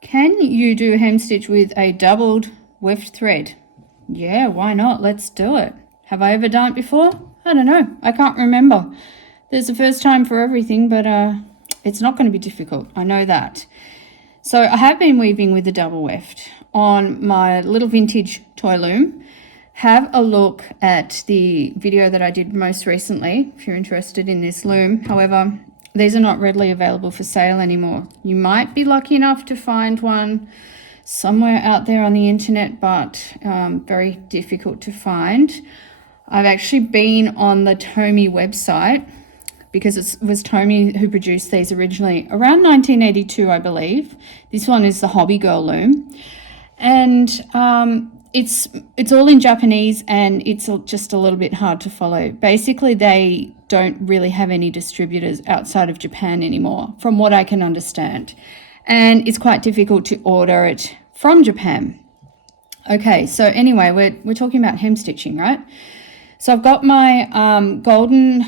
Can you do a hem stitch with a doubled weft thread? Yeah, why not? Let's do it. Have I ever done it before? I don't know. I can't remember. There's a first time for everything, but it's not going to be difficult. I know that. So I have been weaving with the double weft on my little vintage toy loom. Have a look at the video that I did most recently if you're interested in this loom. However, these are not readily available for sale anymore. You might be lucky enough to find one somewhere out there on the internet, but very difficult to find. I've actually been on the Tomy website because it was Tomy who produced these originally around 1982, I believe. This one is the Hobby Girl loom. And it's all in Japanese, and it's just a little bit hard to follow. Basically, they don't really have any distributors outside of Japan anymore, from what I can understand. And it's quite difficult to order it from Japan. Okay, so anyway, we're talking about hem stitching, right? So I've got my golden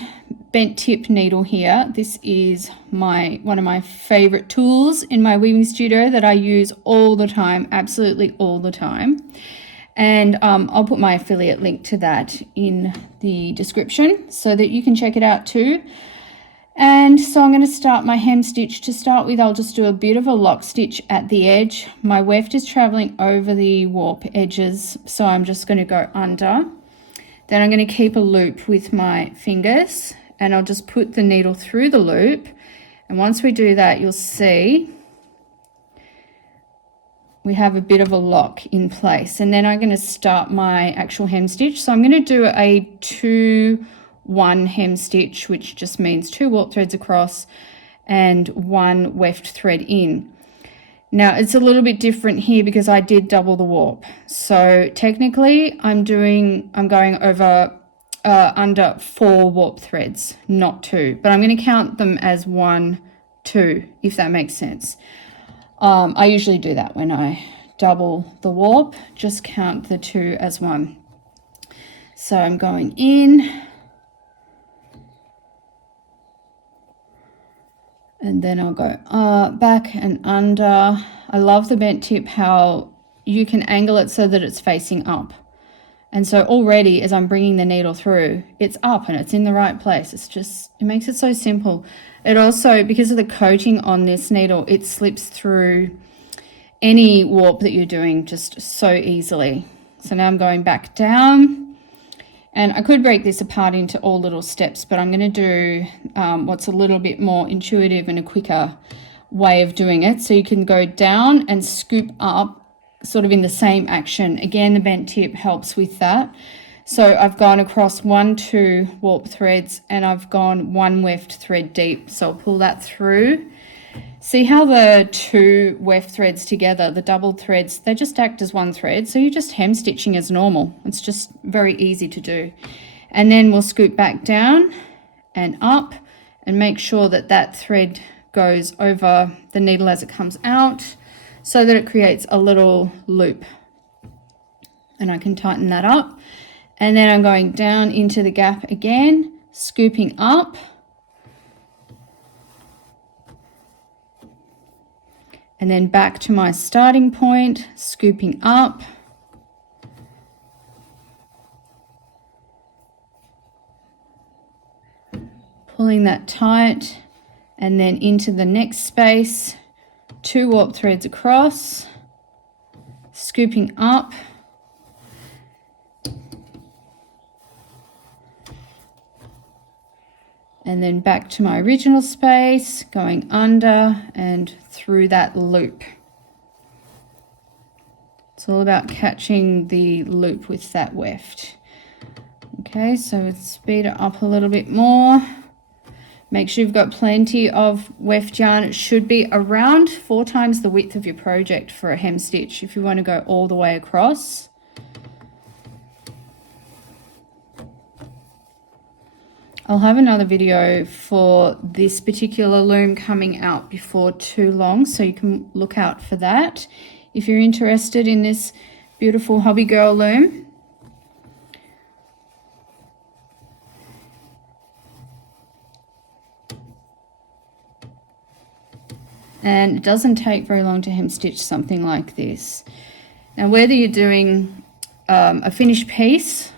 bent tip needle here. This is one of my favorite tools in my weaving studio that I use all the time, absolutely all the time. And I'll put my affiliate link to that in the description so that you can check it out too. And so I'm going to start my hem stitch. To start with, I'll just do a bit of a lock stitch at the edge. My weft is traveling over the warp edges, so I'm just going to go under. Then I'm going to keep a loop with my fingers, and I'll just put the needle through the loop. And once we do that, you'll see we have a bit of a lock in place. And then I'm going to start my actual hem stitch. So I'm going to do a 2-1 hem stitch, which just means 2 warp threads across and 1 weft thread in. Now it's a little bit different here because I did double the warp. So technically I'm going over under 4 warp threads, not 2, but I'm going to count them as 1, 2, if that makes sense. I usually do that when I double the warp, just count the 2 as 1. So I'm going in, and then I'll go back and under. I love the bent tip, how you can angle it so that it's facing up. And so already as I'm bringing the needle through, it's up and it's in the right place. It makes it so simple. It also, because of the coating on this needle, it slips through any warp that you're doing just so easily. So now I'm going back down, and I could break this apart into all little steps, but I'm going to do what's a little bit more intuitive and a quicker way of doing it. So you can go down and scoop up sort of in the same action. Again, the bent tip helps with that. So I've gone across 1, 2 warp threads, and I've gone 1 weft thread deep. So I'll pull that through. See how the 2 weft threads together, the doubled threads, they just act as 1 thread. So you're just hem stitching as normal. It's just very easy to do. And then we'll scoop back down and up and make sure that that thread goes over the needle as it comes out, so that it creates a little loop. And I can tighten that up. And then I'm going down into the gap again, scooping up. And then back to my starting point, scooping up. Pulling that tight, and then into the next space, 2 warp threads across, scooping up, and then back to my original space, going under and through that loop. It's all about catching the loop with that weft. Okay, so let's speed it up a little bit more. Make sure you've got plenty of weft yarn. It should be around 4 times the width of your project for a hem stitch if you want to go all the way across. I'll have another video for this particular loom coming out before too long, so you can look out for that if you're interested in this beautiful Hobby Girl loom. And it doesn't take very long to hem stitch something like this. Now, whether you're doing a finished piece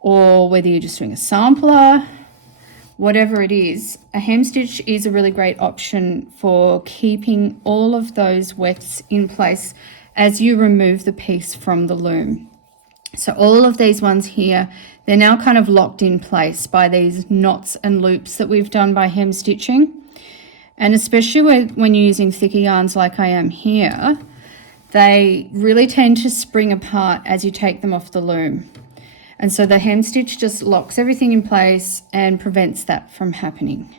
or whether you're just doing a sampler, whatever it is, a hem stitch is a really great option for keeping all of those wefts in place as you remove the piece from the loom. So all of these ones here, they're now kind of locked in place by these knots and loops that we've done by hem stitching. And especially when you're using thicker yarns like I am here, they really tend to spring apart as you take them off the loom. And so the hem stitch just locks everything in place and prevents that from happening.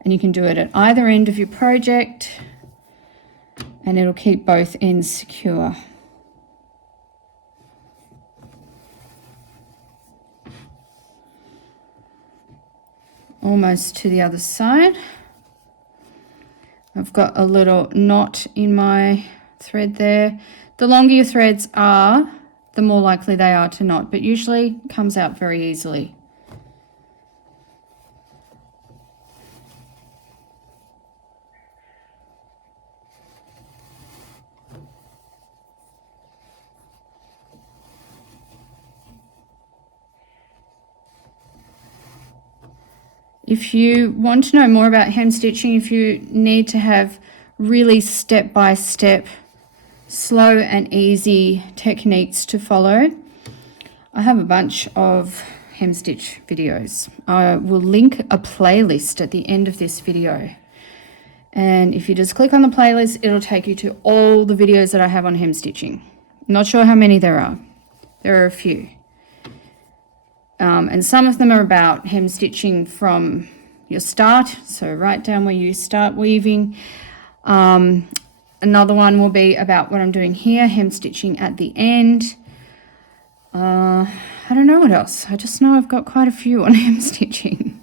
And you can do it at either end of your project and it'll keep both ends secure. Almost to the other side. I've got a little knot in my thread there. The longer your threads are, the more likely they are to knot, but usually comes out very easily. If you want to know more about hem stitching, if you need to have really step-by-step, slow and easy techniques to follow, I have a bunch of hem stitch videos. I will link a playlist at the end of this video. And if you just click on the playlist, it'll take you to all the videos that I have on hem stitching. Not sure how many there are. There are a few. And some of them are about hem stitching from your start, so right down where you start weaving. Another one will be about what I'm doing here, hem stitching at the end. I don't know what else. I just know I've got quite a few on hem stitching.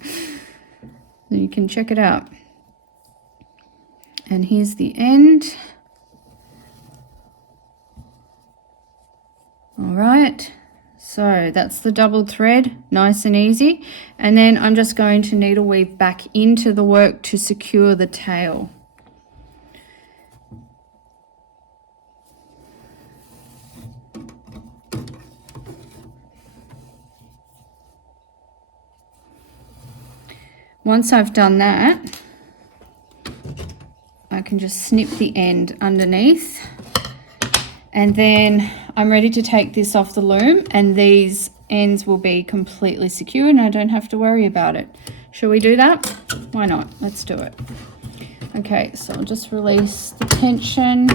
So you can check it out. And here's the end. All right. So that's the doubled thread, nice and easy. And then I'm just going to needle weave back into the work to secure the tail. Once I've done that, I can just snip the end underneath. And then I'm ready to take this off the loom and these ends will be completely secure and I don't have to worry about it. Shall we do that? Why not? Let's do it. Okay, so I'll just release the tension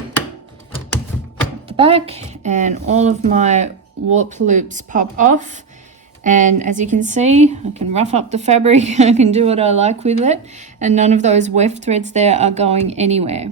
at the back and all of my warp loops pop off. And as you can see, I can rough up the fabric, I can do what I like with it, and none of those weft threads there are going anywhere.